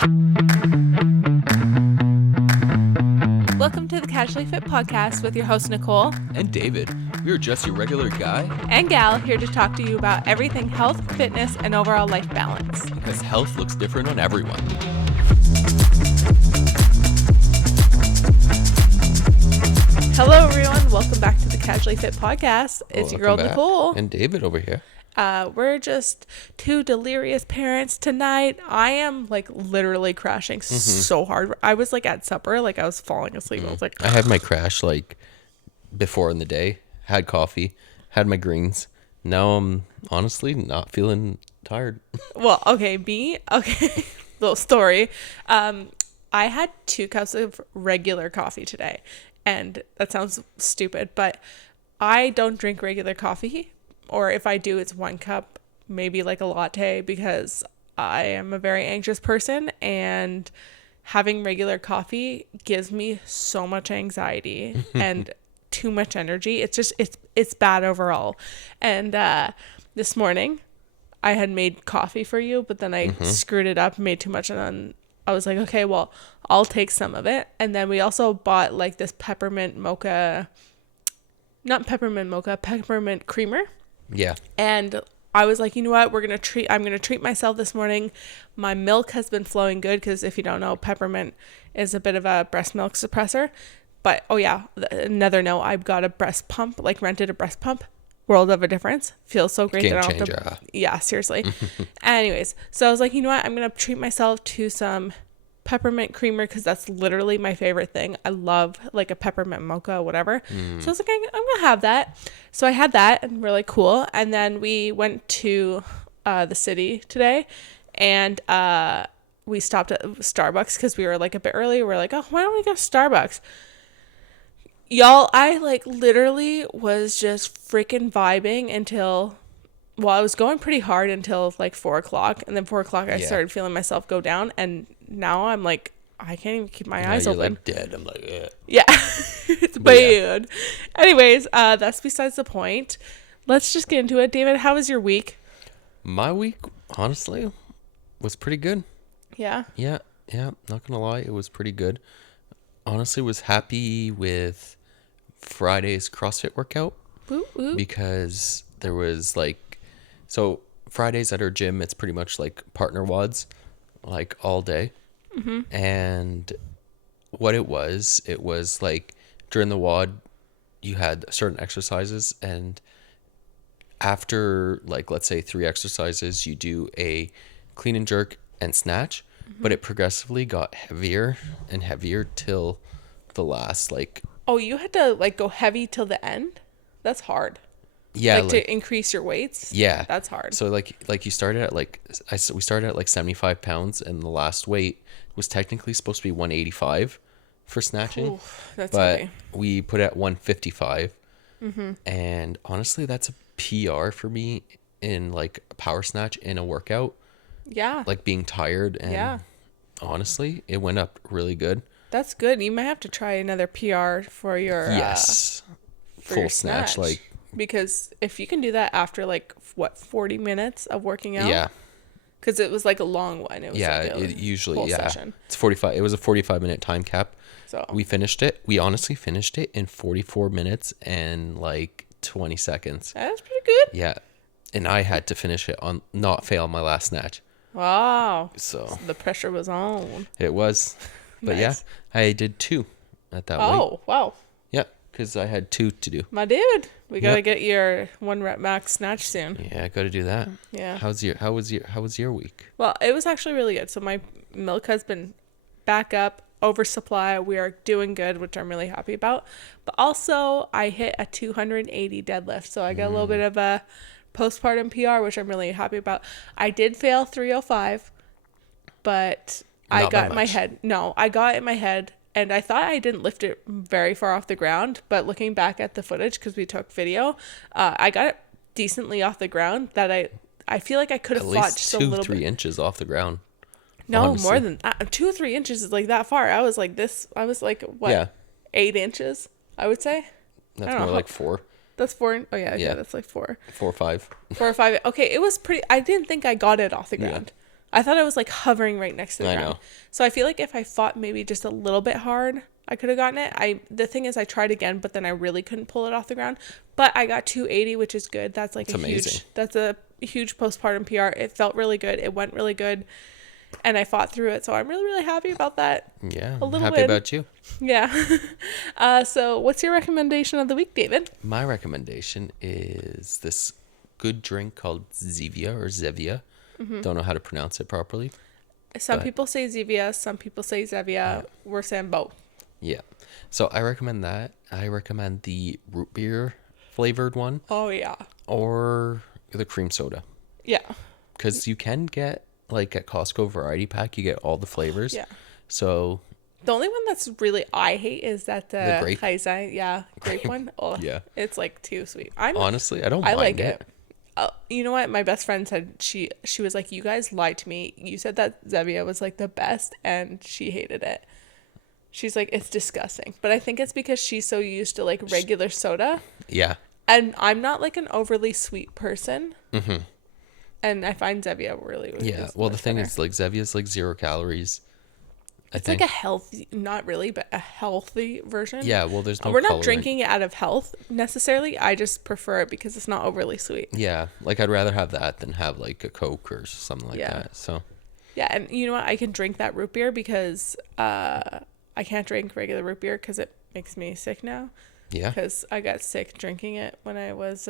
Welcome to the Casually Fit Podcast with your host, Nicole. And David. We are just your regular guy. And gal here to talk to you about everything health, fitness, and overall life balance. Because health looks different on everyone. Hello, everyone. Welcome back to the Casually Fit Podcast. It's your girl, Welcome back. Nicole. And David over here. We're just two delirious parents tonight. I am literally crashing so hard. I was at supper, I was falling asleep. I was I had my crash before in the day, had coffee, had my greens. Now I'm honestly not feeling tired. well, okay, little story. I had 2 cups of regular coffee today, and that sounds stupid, but I don't drink regular coffee. Or if I do, it's 1 cup, maybe a latte, because I am a very anxious person and having regular coffee gives me so much anxiety and too much energy. It's bad overall. And this morning I had made coffee for you, but then I screwed it up, made too much, and then I was like, okay, well, I'll take some of it. And then we also bought this peppermint creamer. Yeah. And I was like, you know what? I'm going to treat myself this morning. My milk has been flowing good because if you don't know, peppermint is a bit of a breast milk suppressor. But, oh yeah, another note, I've got a breast pump, rented a breast pump. World of a difference. Feels so great. Game changer. Yeah, seriously. Anyways, so I was like, you know what? I'm going to treat myself to some peppermint creamer because that's literally my favorite thing. I love a peppermint mocha, whatever. So I was like, I'm gonna have that. So I had that, and really cool. And then we went to the city today, and we stopped at Starbucks because we were a bit early. We're like, oh, why don't we go to Starbucks? Y'all, I literally was just freaking vibing until, well, I was going pretty hard until 4 o'clock, and then 4 o'clock I started feeling myself go down, and now I'm I can't even keep my eyes open. Dead. I'm ugh. Yeah. It's bad. Yeah. Anyways, that's besides the point. Let's just get into it. David, how was your week? My week, honestly, was pretty good. Yeah. Yeah. Not gonna lie, it was pretty good. Honestly, was happy with Friday's CrossFit workout. Woo, woo. Because there was so Fridays at our gym, it's pretty much partner WODs, all day. And what it was during the WOD, you had certain exercises, and after let's say 3 exercises, you do a clean and jerk and snatch, but it progressively got heavier and heavier till the last Oh, you had to go heavy till the end? That's hard. Yeah, to increase your weights. Yeah, that's hard. So you started at we started at 75 pounds, and the last weight was technically supposed to be 185 for snatching. Ooh, that's but heavy. We put it at 155, and honestly, that's a PR for me in a power snatch in a workout. Yeah, being tired, and honestly, it went up really good. That's good. You might have to try another PR for your full your snatch because if you can do that after 40 minutes of working out. Yeah. Because it was a long one. It was it usually session. It's 45. It was a 45-minute time cap. So we finished it. We honestly finished it in 44 minutes and 20 seconds. That's pretty good. Yeah, and I had to finish it on not fail my last snatch. Wow. So the pressure was on. It was, but nice. Yeah, I did 2 at that weight. Oh wow. Yeah, because I had 2 to do. My dude, we gotta get your 1 rep max snatch soon. Yeah, I got to do that. Yeah. How was your week? Well, it was actually really good. So my milk has been back up, oversupply. We are doing good, which I'm really happy about. But also, I hit a 280 deadlift, so I got a little bit of a postpartum PR, which I'm really happy about. I did fail 305, but I got in my head. No, I got in my head. And I thought I didn't lift it very far off the ground, but looking back at the footage, because we took video, I got it decently off the ground. That I feel like I could have fought just a little bit. 2-3 inches off the ground. No, honestly. more than 2 or 3 inches is that far. I was this. I was what? Yeah. 8 inches, I would say. That's more like 4. That's 4. Oh yeah, that's 4. 4 or 5. 4 or 5. Okay, it was pretty. I didn't think I got it off the ground. I thought it was like hovering right next to the I ground. know. So I feel like if I fought maybe just a little bit hard, I could have gotten it. The thing is I tried again, but then I really couldn't pull it off the ground. But I got 280, which is good. That's like that's a huge postpartum PR. It felt really good. It went really good. And I fought through it. So I'm really, really happy about that. Yeah. A little happy win. about you. Yeah. So what's your recommendation of the week, David? My recommendation is this good drink called Zevia or Zevia. Don't know how to pronounce it properly. Some people say Zevia, some people say Zevia. Yeah. We're saying both. Yeah. So I recommend that. I recommend the root beer flavored one. Oh, yeah. Or the cream soda. Yeah. Because you can get, like at Costco variety pack, you get all the flavors. Yeah. So the only one that's really I hate is that the grape. Grape one. Oh, yeah. It's like too sweet. Honestly, I don't I mind like it. You know what? My best friend said she was like, you guys lied to me. You said that Zevia was like the best, and she hated it. She's like, it's disgusting. But I think it's because she's so used to like regular soda. Yeah. And I'm not like an overly sweet person. Mm-hmm. And I find Zevia really yeah. Well, the thing is, like, Zevia's like 0 calories. It's like a healthy, not really, but a healthy version. Yeah, well, there's no We're not coloring. drinking it out of health necessarily. I just prefer it because it's not overly sweet. Yeah, like I'd rather have that than have like a Coke or something like that. So. Yeah, and you know what? I can drink that root beer because I can't drink regular root beer because it makes me sick now. Yeah. Because I got sick drinking it when I was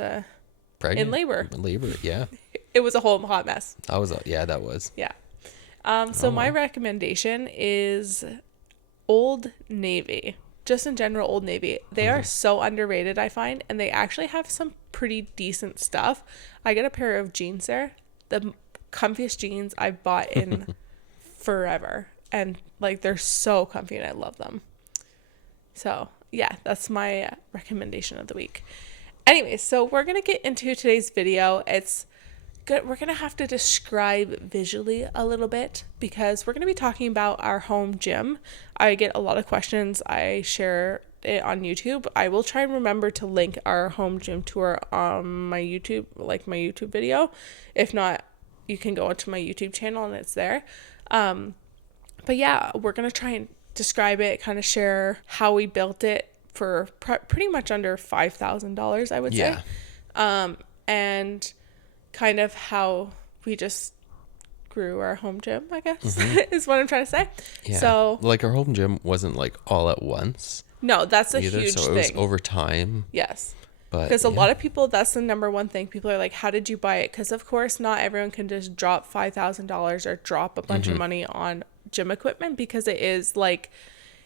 pregnant. in labor. Yeah. It was a whole hot mess. That was. Yeah. So my recommendation is Old Navy. Just in general, Old Navy. They are so underrated, I find, and they actually have some pretty decent stuff. I got a pair of jeans there. The comfiest jeans I've bought in forever. And like they're so comfy and I love them. So yeah, that's my recommendation of the week. Anyway, so we're going to get into today's video. It's good. We're going to have to describe visually a little bit because we're going to be talking about our home gym. I get a lot of questions. I share it on YouTube. I will try and remember to link our home gym tour on my YouTube, like my YouTube video. If not, you can go onto my YouTube channel and it's there. But yeah, we're going to try and describe it, kind of share how we built it for pretty much under $5,000, I would say. And kind of how we just grew our home gym, I guess, is what I'm trying to say. Yeah. So like our home gym wasn't like all at once. No, that's a huge so thing. It was over time. Yes. But because a lot of people, that's the number one thing. People are like, how did you buy it? Because of course not everyone can just drop $5,000 or drop a bunch of money on gym equipment, because it is like,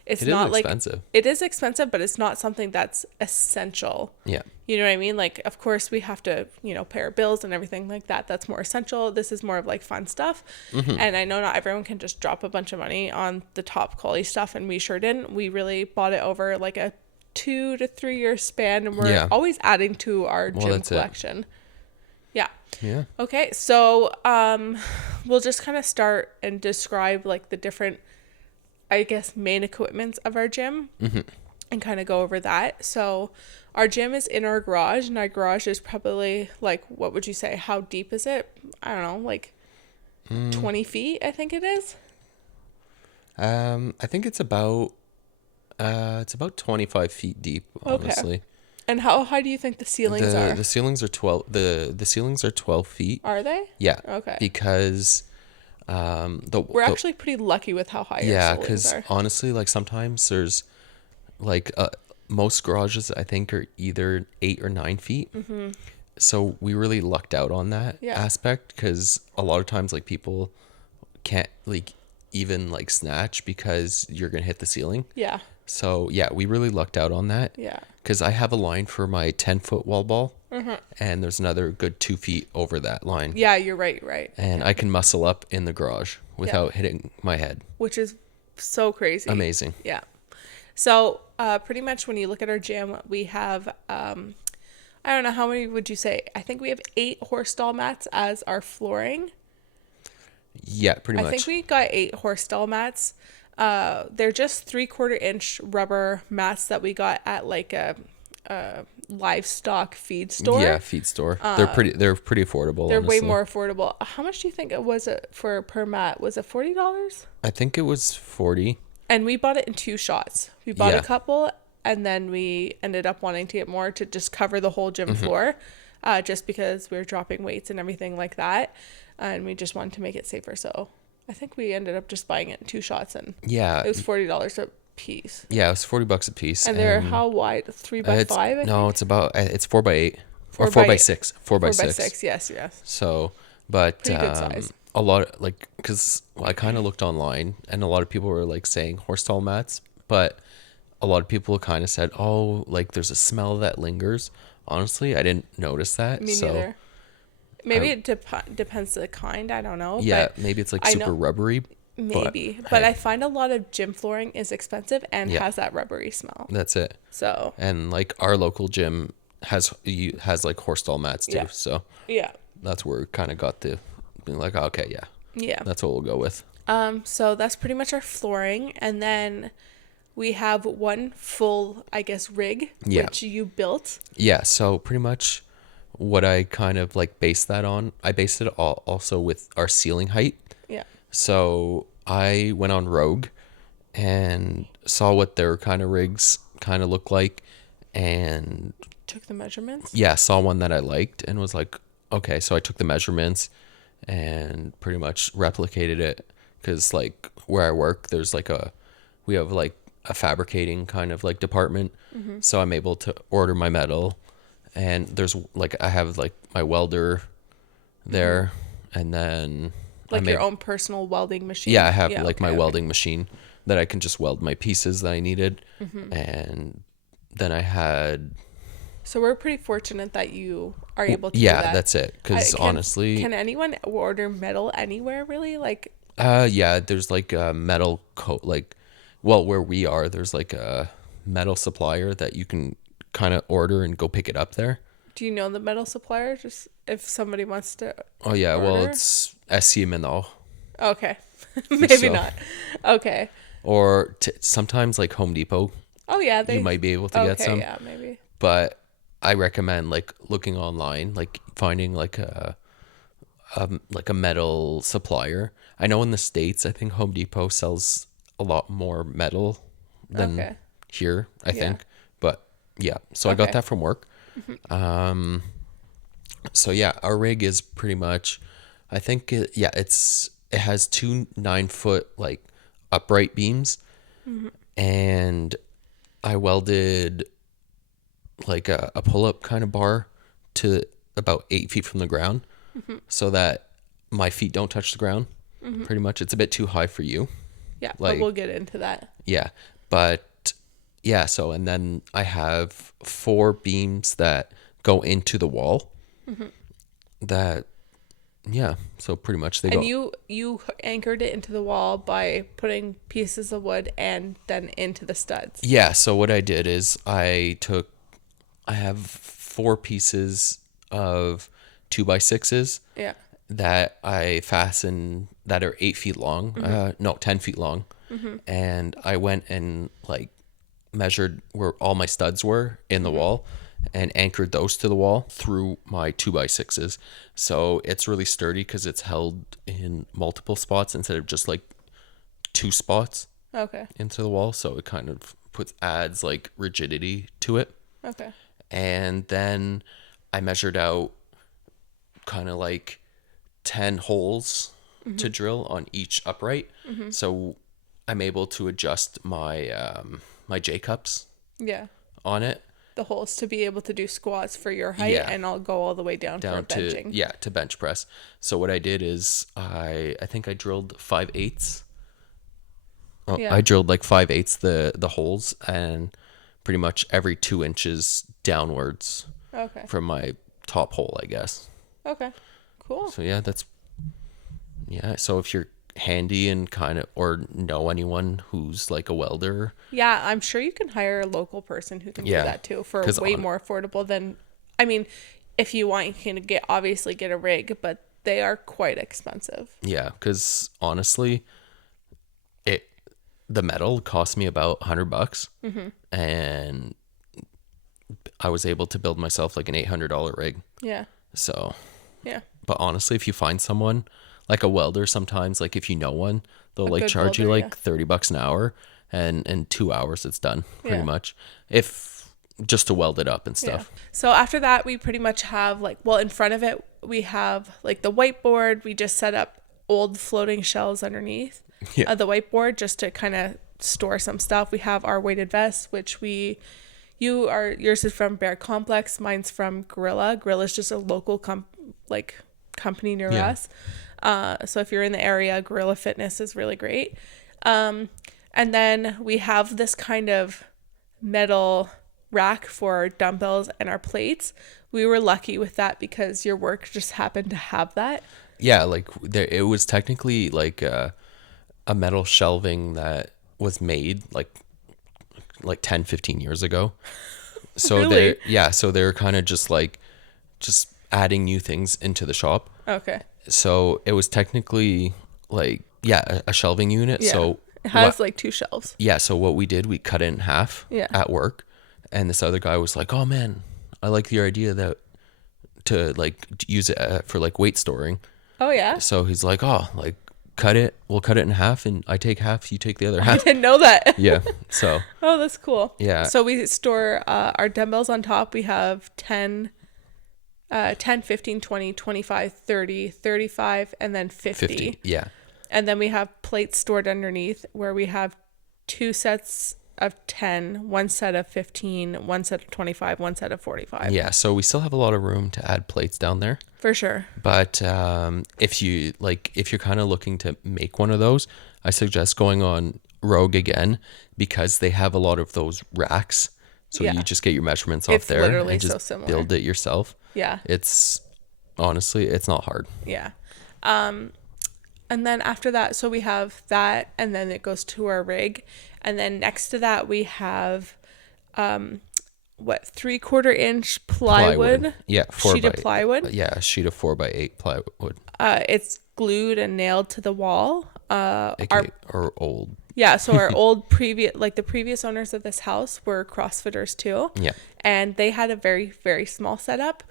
it is expensive. It is expensive, but it's not something that's essential. Yeah. You know what I mean? Like, of course we have to, pay our bills and everything like that. That's more essential. This is more of like fun stuff. And I know not everyone can just drop a bunch of money on the top quality stuff. And we sure didn't. We really bought it over like a 2 to 3 year span. And we're always adding to our gym collection. Yeah. Yeah. Okay. So, we'll just kind of start and describe like the different, I guess, main equipments of our gym and kind of go over that. So our gym is in our garage, and our garage is probably like, what would you say? How deep is it? I don't know, like 20 feet, I think it is. I think it's about 25 feet deep, honestly. Okay. And how high do you think the ceilings are? The ceilings are 12. The ceilings are 12 feet. Are they? Yeah. Okay. Because we're actually pretty lucky with how high our ceilings are. Because honestly, like sometimes there's like most garages I think are either 8 or 9 feet. So we really lucked out on that aspect, because a lot of times like people can't like even like snatch because you're gonna hit the ceiling. Yeah. So yeah, we really lucked out on that. Yeah. Because I have a line for my 10-foot wall ball, and there's another good 2 feet over that line. Yeah, you're right. Right. And I can muscle up in the garage without hitting my head. Which is so crazy. Amazing. Yeah. So pretty much when you look at our gym, we have, I don't know, how many would you say? I think we have 8 horse stall mats as our flooring. Yeah, pretty much. I think we got 8 horse stall mats. They're just 3/4 inch rubber mats that we got at like a livestock feed store. Yeah, feed store. They're pretty affordable. They're honestly. way more affordable. How much do you think it was for per mat? Was it $40? I think it was 40. And we bought it in 2 shots. We bought Yeah. a couple, and then we ended up wanting to get more to just cover the whole gym Mm-hmm. floor, just because we were dropping weights and everything like that, and we just wanted to make it safer. So I think we ended up just buying it in 2 shots, and Yeah. it was $40 a piece. Yeah, it was $40 a piece. And they're how wide? 3 by it's 5. it's about it's 4x8 or 4 by 4x6. 4x6. Yes, yes. So, but Pretty good size. a lot like because I kind of looked online and a lot of people were like saying horse stall mats, but a lot of people kind of said, "Oh, like there's a smell that lingers." Honestly, I didn't notice that. Me so neither. Maybe it depends the kind. I don't know. yeah, but maybe it's like I super know- rubbery. Maybe. But But hey. I find a lot of gym flooring is expensive and Yeah. has that rubbery smell. That's it. So, And like our local gym has like horse stall mats too. Yeah. So yeah. that's where we kind of got the being like, okay, yeah, Yeah. that's what we'll go with. So that's pretty much our flooring, and then we have one full, I guess, rig Yeah. which you built. Yeah, so pretty much what I kind of like based that on, I based it all also with our ceiling height. Yeah. So I went on Rogue and saw what their kind of rigs kind of look like, and Took the measurements. yeah, saw one that I liked and was like, okay, so I took the measurements and pretty much replicated it because like where I work, we have like a fabricating kind of like department, so I'm able to order my metal, and there's like I have like my welder there, and then Like I your make- own personal welding machine. yeah, I have like my okay. welding machine that I can just weld my pieces that I needed, and then I had So we're pretty fortunate that you are able to do yeah, that. that's it. Because honestly, Can anyone order metal anywhere really? Like, yeah, there's like a metal like, well, where we are, there's like a metal supplier that you can kind of order and go pick it up there. do you know the metal supplier? Just if somebody wants to. Oh yeah, well Order? it's SC Minol, Okay. Maybe So- not. Okay. or sometimes like Home Depot, Oh yeah, they you might be able to get some. yeah, maybe. But I recommend like looking online, like finding like a metal supplier. I know in the States, I think Home Depot sells a lot more metal than Okay. here, I Yeah. think. But yeah, so I got Okay. that from work. So yeah, our rig is pretty much, I think it has 2 9-foot like upright beams, and I welded like a pull-up kind of bar to about 8 feet from the ground, so that my feet don't touch the ground. Pretty much, it's a bit too high for you. Yeah, Like- but we'll get into that. Yeah, but yeah, so and then I have 4 beams that go into the wall. That yeah, so pretty much they go. And you anchored it into the wall by putting pieces of wood and then into the studs. Yeah, so what I did is I have 4 pieces of 2x6s Yeah. that I fasten that are 8 feet long, no, 10 feet long. And I went and like measured where all my studs were in the wall and anchored those to the wall through my 2x6s. So it's really sturdy because it's held in multiple spots instead of just like 2 spots Okay. into the wall. So it kind of adds like rigidity to it. Okay. And then I measured out kind of like 10 holes to drill on each upright. So I'm able to adjust my my J cups Yeah. on it The holes to be able to do squats for your height, Yeah. and I'll go all the way down for down to benching. to bench press. So what I did is I think I drilled 5/8. Oh, Yeah. I drilled like 5/8 the holes, and pretty much every 2 inches downwards Okay. from my top hole, I guess. Okay. Cool. So yeah, so if you're handy and kind of or know anyone who's like a welder, Yeah, I'm sure you can hire a local person who can Yeah, do that too for 'cause way more affordable than. I mean, if you want, you can obviously get a rig, but they are quite expensive. yeah, because honestly, the metal cost me about $100, and I was able to build myself like an $800 rig. Yeah. So, Yeah. but honestly, if you find someone like a welder, sometimes like if you know one, they'll A like good charge you welder, like $30 an hour, and in 2 hours it's done pretty Yeah. much. If just to weld it up and Yeah. stuff. So after that, we pretty much have like, well, in front of it, we have like the whiteboard. We just set up old floating shells underneath Yeah. the whiteboard just to kind of store some stuff. We have our weighted vests, which yours is from Bear Complex. Mine's from Gorilla. Gorilla is just a local company near Yeah. us. So if you're in the area, Gorilla Fitness is really great. And then we have this kind of metal rack for our dumbbells and our plates. We were lucky with that because your work just happened to have that. Yeah, like it was technically like a metal shelving that was made like 10-15 years ago. So Really? so they're kind of just adding new things into the shop. Okay. So it was technically like a shelving unit. Yeah. So It has like 2 shelves. so what we did, we cut it in half Yeah. at work, and this other guy was like, "Oh man, I like your idea that to like use it for like weight storing." Oh yeah. So he's like, "Oh, like we'll cut it in half, and I take half, you take the other I half." didn't know that. Yeah. So Oh, that's cool. Yeah. So we store our dumbbells on top. We have 10, 15, 20, 25, 30, 35, and then 50. 50. Yeah. And then we have plates stored underneath where we have 2 sets of 10, 1 set of 15, 1 set of 25, 1 set of 45. Yeah. So we still have a lot of room to add plates down there. For sure. But if you're kind of looking to make one of those, I suggest going on Rogue again, because they have a lot of those racks. So Yeah. you just get your measurements off It's there literally and just so similar. build it yourself. Yeah. It's honestly, it's not hard. Yeah. And then after that, so we have that, and then it goes to our rig. And then next to that, we have, 3/4 inch plywood. Yeah. Sheet of plywood. Yeah. A sheet of 4x8 plywood. It's glued and nailed to the wall. Or old. Yeah, so our the previous owners of this house were CrossFitters too. Yeah. And they had a very, very small setup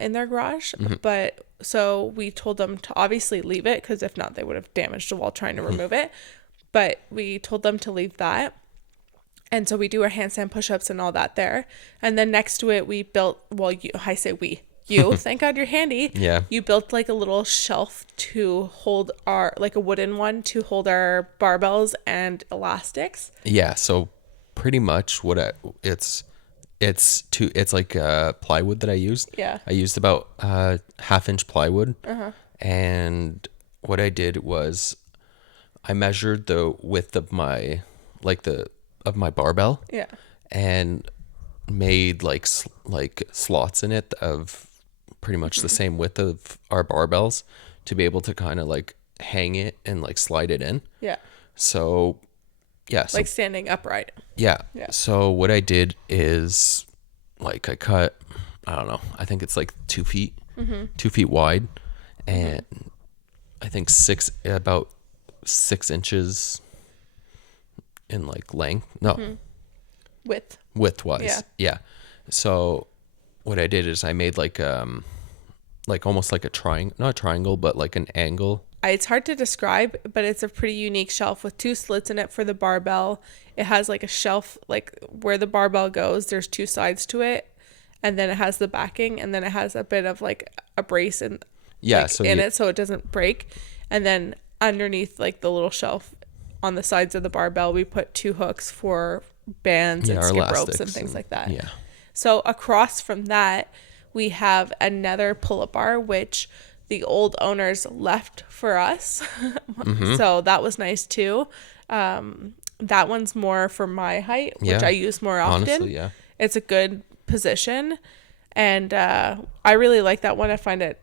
in their garage. But so we told them to obviously leave it, because if not, they would have damaged the wall trying to remove it. But we told them to leave that. And so we do our handstand push-ups and all that there. And then next to it, we built, I say we. You, thank God you're handy. Yeah. You built like a little shelf to hold like a wooden one to hold our barbells and elastics. Yeah. So pretty much it's like plywood that I used. Yeah. I used about 1/2 inch plywood. And what I did was I measured the width of my barbell. Yeah. And made like slots in it of pretty much the same width of our barbells, to be able to kind of like hang it and like slide it in. Yeah. So yeah, so Like standing upright. yeah. Yeah. So what I did is like I cut, I don't know, I think it's like 2 feet, 2 feet wide, and I think about 6 inches in like length. No, width wise. Yeah. Yeah. So what I did is I made like almost like a triangle, not a triangle, but like an angle. It's hard to describe, but it's a pretty unique shelf with 2 slits in it for the barbell. It has like a shelf, like where the barbell goes, there's 2 sides to it, and then it has the backing, and then it has a bit of like a brace in it so it doesn't break. And then underneath like the little shelf on the sides of the barbell, we put 2 hooks for bands and skip ropes and things like that. Yeah. So across from that, we have another pull-up bar, which the old owners left for us. So that was nice too. That one's more for my height, which Yeah. I use more often. Honestly, yeah. It's a good position. And I really like that one. I find it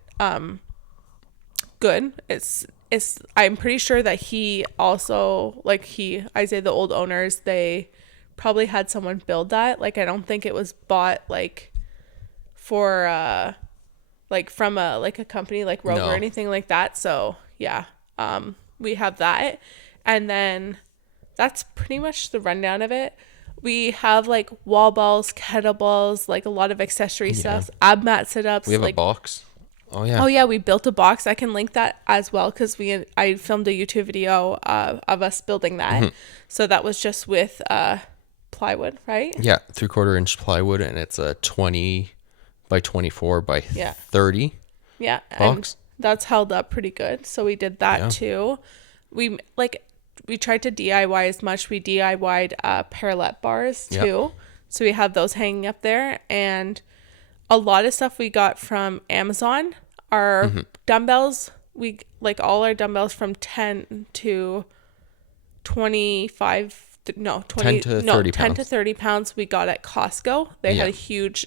good. I'm pretty sure that he also, the old owners, they probably had someone build that. Like, I don't think it was bought like for from a company like Rogue No. or anything like that. So yeah, we have that, and then that's pretty much the rundown of it. We have like wall balls, kettlebells, like a lot of accessory stuff, ab mat sit-ups. We have like, a box. Oh yeah. oh yeah, we built a box. I can link that as well because I filmed a YouTube video of us building that. Mm-hmm. So that was just with plywood, right? Yeah, 3/4 inch plywood, and it's a 20 by 24 by Yeah. 30 Yeah, box. and that's held up pretty good. So we did that Yeah. too. We tried to DIY as much. We DIY'd parallel bars Yep. too. So we have those hanging up there, and a lot of stuff we got from Amazon. Our Mm-hmm. dumbbells, we like all our dumbbells from 10 to 25 no 20 10 to no 30 10 to pounds. 30 pounds we got at Costco. They had Yeah. a huge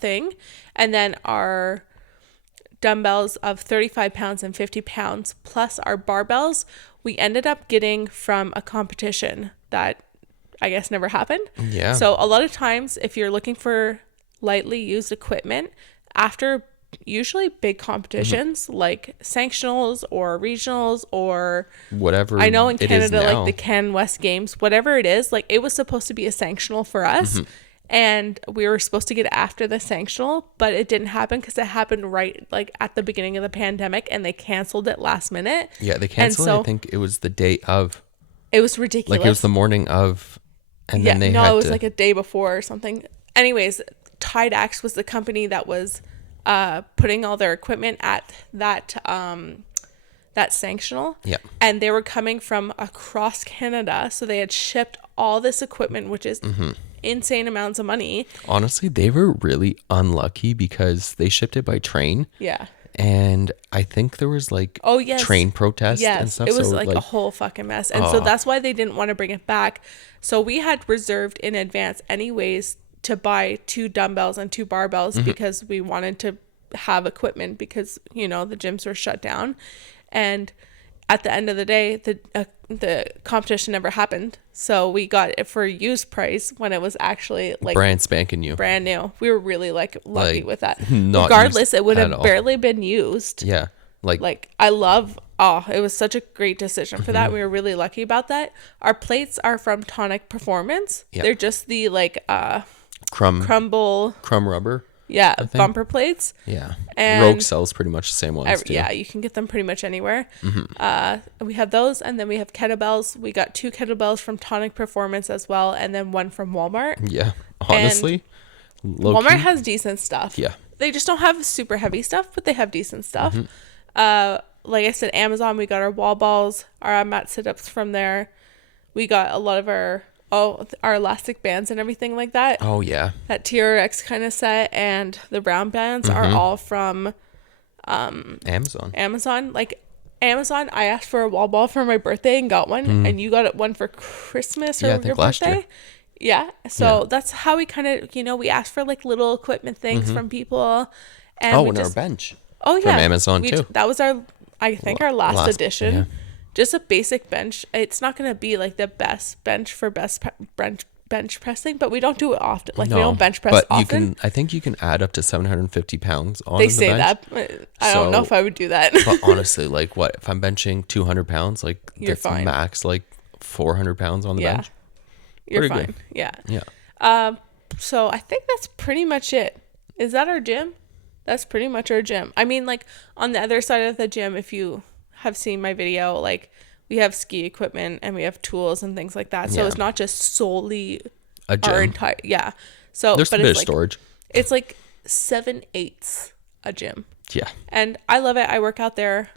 thing. And then our dumbbells of 35 pounds and 50 pounds plus our barbells we ended up getting from a competition that I guess never happened. Yeah. So a lot of times if you're looking for lightly used equipment after usually big competitions like sanctionals or regionals or Whatever. I know in it is Canada, now. like the Can West Games, whatever it is, like it was supposed to be a sanctional for us. And we were supposed to get after the sanctional, but it didn't happen because it happened right like at the beginning of the pandemic and they canceled it last minute. Yeah, they canceled. so- I think it was the day of. It was ridiculous. Like it was the morning of, and then they no, had it was to. like a day before or something. Anyways, Tideax was the company that was putting all their equipment at that sanctional. Yeah. And they were coming from across Canada, so they had shipped all this equipment, which is insane amounts of money. Honestly, they were really unlucky because they shipped it by train, Yeah. and I think there was like Oh, yes. train protests and Yes, stuff. it was so like a whole fucking mess. And so that's why they didn't want to bring it back. So we had reserved in advance anyways to buy 2 dumbbells and 2 barbells because we wanted to have equipment because, you know, the gyms were shut down. And at the end of the day, the competition never happened. So we got it for used price when it was actually like brand spanking new. brand new. We were really like lucky Like, with that. not Regardless, used it would at have all. barely been used. Yeah, Like it was such a great decision for that. We were really lucky about that. Our plates are from Tonic Performance. Yep. They're just the like crumb crumble rubber. bumper plates. Yeah, And Rogue sells pretty much the same ones too. Yeah, you can get them pretty much anywhere. We have those, and then we have kettlebells. We got 2 kettlebells from Tonic Performance as well, and then 1 from Walmart. Yeah, honestly, low-key, Walmart has decent stuff. Yeah. They just don't have super heavy stuff, but they have decent stuff. Like I said, Amazon, we got our wall balls, our mat sit-ups from there. We got a lot of our elastic bands and everything like that. Oh yeah, That TRX kind of set and the brown bands are all from Amazon. Amazon. Like Amazon, I asked for a wall ball for my birthday and got one, and you got one for Christmas or Yeah, I your think last birthday. year. Yeah. So that's how we kind of, we asked for like little equipment things from people. And Oh, we and just, our bench. oh yeah, from Amazon, We too. That was I think our last Last- edition. yeah. Just a basic bench. It's not going to be like the best bench for bench pressing, but we don't do it often. Like we don't bench press but often. you can. I think you can add up to 750 pounds on They the say bench. that. I don't know So- if I would do that. But honestly, like what if I'm benching 200 pounds? Like You're that's fine. max like 400 pounds on the Yeah. bench. You're Pretty fine. good. Yeah. Yeah. So I think that's pretty much it. Is that our gym? That's pretty much our gym. I mean, like on the other side of the gym, if you have seen my video, like we have ski equipment and we have tools and things like that. So Yeah. it's not just solely A gym. our entire So There's a but bit it's of like storage. it's like 7/8 a gym. Yeah. And I love it. I work out there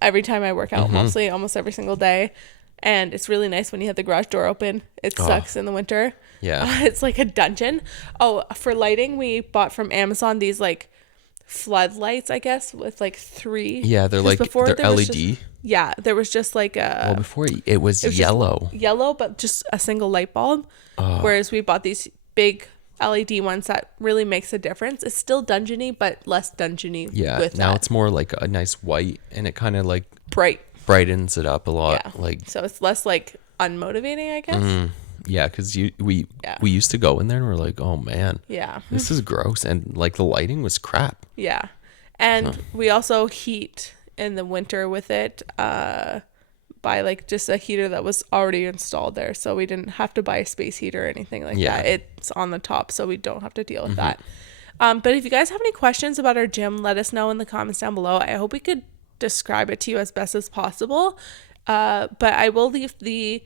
every time I work out, Mm-hmm. mostly almost every single day. And it's really nice when you have the garage door open. It sucks in the winter. Yeah. It's like a dungeon. Oh, for lighting, we bought from Amazon these like floodlights, I guess, with like 3. Yeah, they're 'Cause like before they're there was LED. just- yeah, there was just like a Well, before it was just yellow. yellow, but just a single light bulb. Oh. Whereas we bought these big LED ones that really makes a difference. It's still dungeony, but less dungeony. Yeah. with Now that. it's more like a nice white, and it kind of like bright. brightens it up a lot. Yeah. Like So it's less like unmotivating, I guess. yeah, because we Yeah. used to go in there and we're like, oh man, Yeah. this is gross, and like the lighting was crap. Yeah. And we also heat in the winter with it buy like just a heater that was already installed there. So we didn't have to buy a space heater or anything like Yeah. that. It's on the top, so we don't have to deal with that. But if you guys have any questions about our gym, let us know in the comments down below. I hope we could describe it to you as best as possible. But I will leave the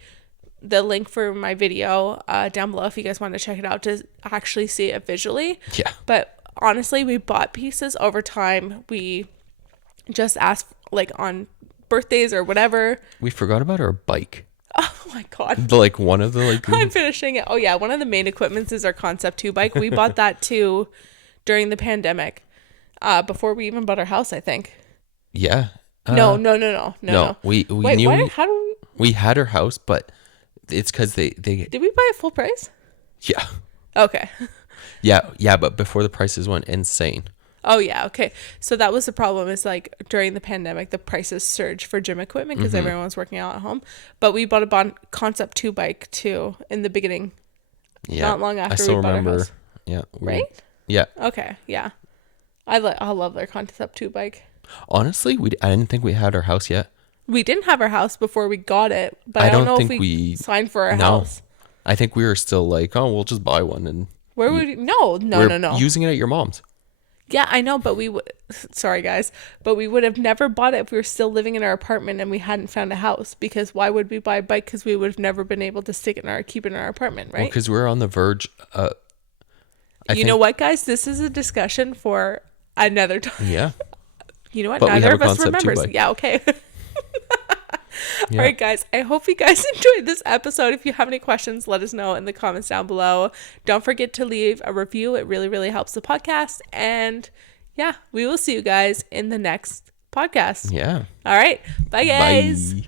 link for my video down below if you guys want to check it out to actually see it visually. Yeah. But honestly, we bought pieces over time. We just asked like on birthdays or whatever. We forgot about our bike. Oh my god. Like one of the like I'm finishing it. Oh yeah, one of the main equipments is our Concept 2 bike. We bought that too during the pandemic. Before we even bought our house, I think. Yeah. No. We Wait, knew how do we had our house, but it's because they did we buy it full price? yeah. Okay. Yeah, but before the prices went insane. Oh yeah, okay. So that was the problem, is like during the pandemic the prices surged for gym equipment because everyone was working out at home. But we bought a Concept 2 bike too in the beginning. Yeah. Not long after I still we bought remember. our house. Yeah. Right? Yeah. Okay, yeah. I love their Concept 2 bike. Honestly, I didn't think we had our house yet. We didn't have our house before we got it, but I I don't don't know if think we we- signed for our No. house. I think we were still like, oh, we'll just buy one, and Where would we, no. we're using it at your mom's. Yeah, I know, but we would. Sorry, guys, but we would have never bought it if we were still living in our apartment and we hadn't found a house. Because why would we buy a bike? Because we would have never been able to keep it in our apartment, right? Because we're on the verge. You know what, guys? This is a discussion for another time. Yeah. You know what? But we Neither have of a us Concept 2 remembers. bike. Yeah, okay. Yeah. All right, guys. I hope you guys enjoyed this episode. If you have any questions, let us know in the comments down below. Don't forget to leave a review. It really, really helps the podcast. And yeah, we will see you guys in the next podcast. Yeah. All right. Bye, guys. Bye.